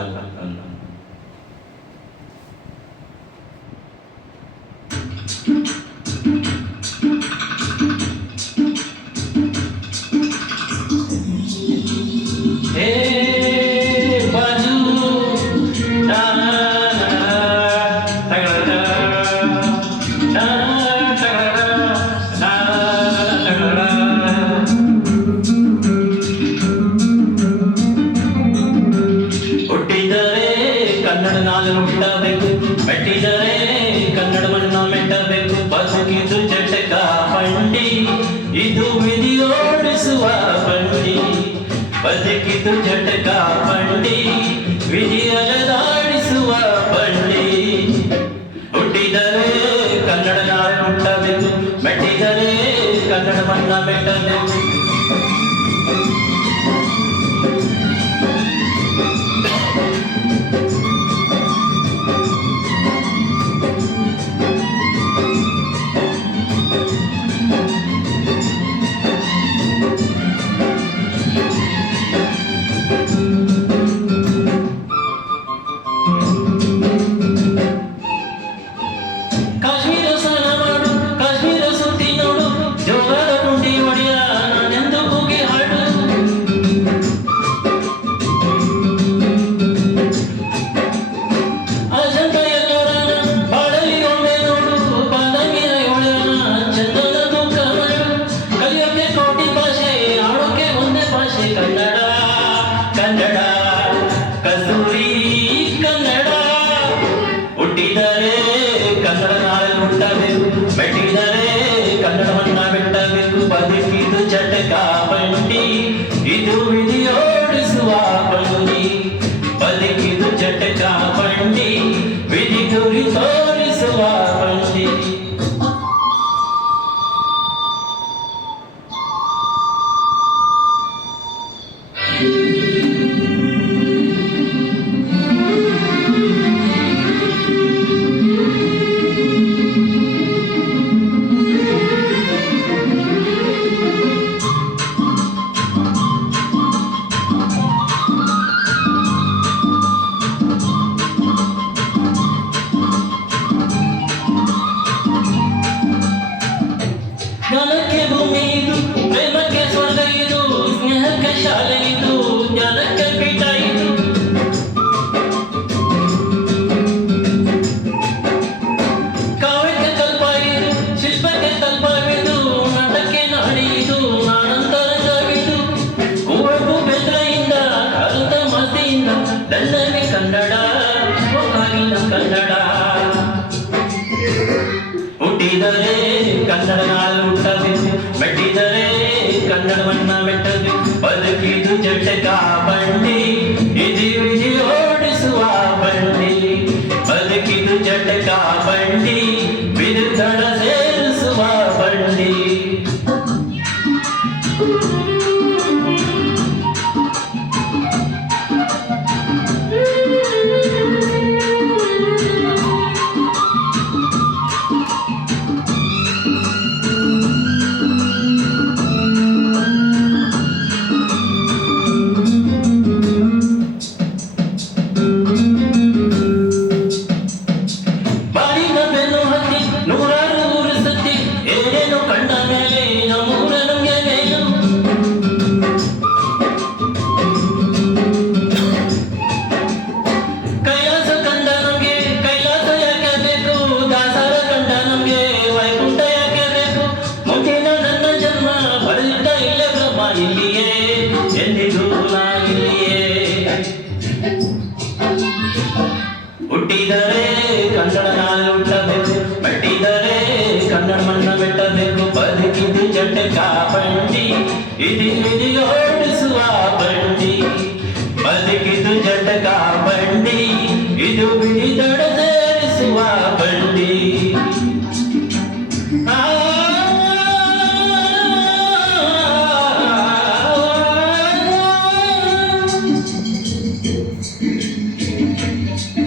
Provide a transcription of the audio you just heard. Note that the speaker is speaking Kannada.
ಅಲ್ಲ ಅಲ್ಲ. ಕನ್ನಡ ನಾಡು ಹುಟ್ಟಬೇಕು, ಮೆಟ್ಟಿದರೆ ಕನ್ನಡವನ್ನ ಮೆಟ್ಟಬೇಕು. ಬದುಕಿದು ಜಟಕ ಬಂಡಿ, ಇದು ವಿಧಿಯೋಡಿಸುವ ಬಂಡಿ. ಬದುಕಿದು ಜಟಕ ಬಂಡಿ, ವಿಧಿಯಲದಾಡಿಸುವ ಬಂಡಿ. ಹುಟ್ಟಿದರೆ ಕನ್ನಡ ನಾಡು ಹುಟ್ಟಬೇಕು, ಮೆಟ್ಟಿದರೆ ಕನ್ನಡವನ್ನ ಮೆಟ್ಟಬೇಕು. ಕನ್ನಡ ಕಸ್ತೂರಿ ಕನ್ನಡ. ಹುಟ್ಟಿದರೆ ಕನ್ನಡ ನಾಳೆ ಹುಟ್ಟಬೇಕು, ಮೆಟ್ಟಿದರೆ ಕನ್ನಡವನ್ನ ಮೆಟ್ಟಬೇಕು. ಬದುಕಿದು ಜಟಕ ಬಂಡಿ, ಇದು ವಿಧಿಯೋಡಿಸುವ ಬಂಡಿ. ಬದುಕಿದು ಜಟಕ ಬಂಡಿ, ವಿಧಿ ಗುರಿ ತೋರಿಸುವ ಬಂಡಿ. ಜ್ಞಾನಕ್ಕೆ ಭೂಮಿ ಇದು, ಪ್ರೇಮಕ್ಕೆ ಸ್ವರ್ಗ ಇದು, ಸ್ನೇಹಕ್ಕೆ ಶಾಲೆ ಇದು, ಜ್ಞಾನಕ್ಕೆ ಪೀಠ ಇದು. ಕಾವ್ಯಕ್ಕೆ ಕಲ್ಪ ಇದು, ಶಿಲ್ಪಕ್ಕೆ ಕಲ್ಪವಿದು, ನಾಟಕ್ಕೆ ನಾಡಿ ಇದು, ನಾನಂತರಂಗವಿದು. ಕುವೆಂಪು ಬೆದ್ರೆಯಿಂದ ಕಲಿತ ಮತಿಯಿಂದ ದಂಡನೆ ಕನ್ನಡ, ಕಾಗಿನ ಕನ್ನಡ. ಹುಟ್ಟಿದರೆ ಕನ್ನಡ ನಾಡು ಹುಟ್ಟಬೇಕು, ಮೆಟ್ಟಿದರೆ ಕನ್ನಡವನ್ನ ಮೆಟ್ಟಬೇಕು. ಬದುಕಿದು ಜಟಕ ಬಂಡಿ, ಇದು ವಿಧಿ ಓಡಿಸುವ ಬಂಡಿ. ಬದುಕಿದು ಜಟಕ ಬಂಡಿ, ಬಿರುದಡ ಸೇರಿಸುವ ಬಂಡಿ. ಇಲ್ಲಿಯೇ ಎಂದಿಗೂ ನಾಗಿಲ್ಲಿಯೇ. ಹುಟ್ಟಿದರೆ ಕನ್ನಡ ನಾಡು ಹುಟ್ಟಬೇಕು, ಮೆಟ್ಟಿದರೆ ಕನ್ನಡ ಮಣ್ಣ ಮೆಟ್ಟಬೇಕು. ಬದುಕಿದು ಜಟಕ ಬಂಡಿ, ಇದು ವಿಧಿಯೋಡಿಸುವ ಬಂಡಿ. ಬದುಕಿದು ಜಟಕ ಬಂಡಿ, ಇದು ವಿಧಿ ದಡ ಸೇರಿಸುವ